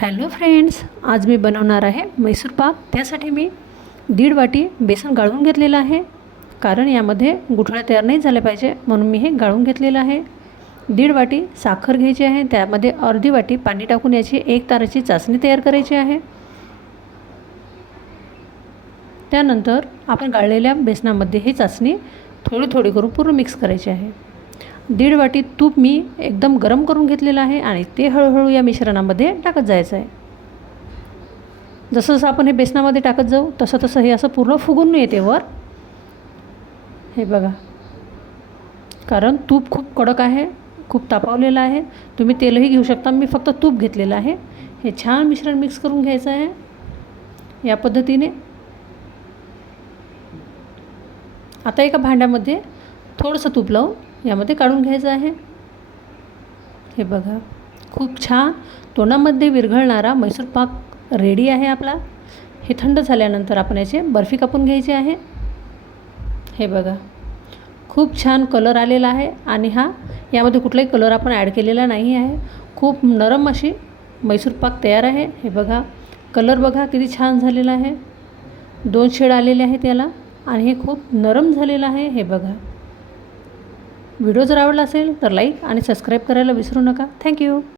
Hello friends, आज मी बनवणार आहे मैसूर पाक। त्यासाठी मी 1.5 वाटी बेसन गाळून घेतलेलं आहे, कारण यामध्ये गुठळ्या तयार नाही झाल्या पाहिजे म्हणून मी हे गाळून घेतलेलं आहे। 1.5 वाटी साखर घ्यायची आहे, त्यामध्ये अर्धी वाटी पाणी टाकून याची 1 ताराची चासणी तयार करायची आहे। त्यानंतर आपण गाळलेल्या बेसनामध्ये ही चासणी थोडी थोडी करून पूर्ण मिक्स करायची आहे। 1.5 वाटी तूप मी एकदम गरम करून घेतलेलं आहे आणि ते हळूहळू या मिश्रणामध्ये टाकत जायचं आहे। जसं जसं आपण हे बेसनामध्ये टाकत जाऊ तसं तसं हे असं पूर्ण फुगून येते वर। हे बघा, कारण तूप खूप कडक आहे, खूप तापवलेलं आहे। तुम्ही तेलही घेऊ शकता, मी फक्त तूप घेतलेलं आहे। हे छान मिश्रण मिक्स करून घ्यायचं आहे या पद्धतीने। आता एका भांड्यामध्ये थोडंसं तूप लावून यामध्ये काढून घ्यायचं आहे। हे बघा, खूप छान तोंडामध्ये विरघळणारा मैसूर पाक रेडी आहे आपला। हे थंड झाल्यानंतर आपण याचे बर्फी कापून घ्यायची आहे। हे बघा, खूप छान कलर आलेला आहे आणि यामध्ये कुठलाही कलर आपण ॲड केलेला नाही आहे। खूप नरम अशी मैसूर पाक तयार आहे। हे बघा, कलर बघा किती छान झालेला आहे, 2 शेड आलेले आहेत याला आणि हे खूप नरम झालेलं आहे। हे बघा, व्हिडिओ जर आवडला असेल तर लाईक आणि सबस्क्राईब करायला विसरू नका। थँक्यू।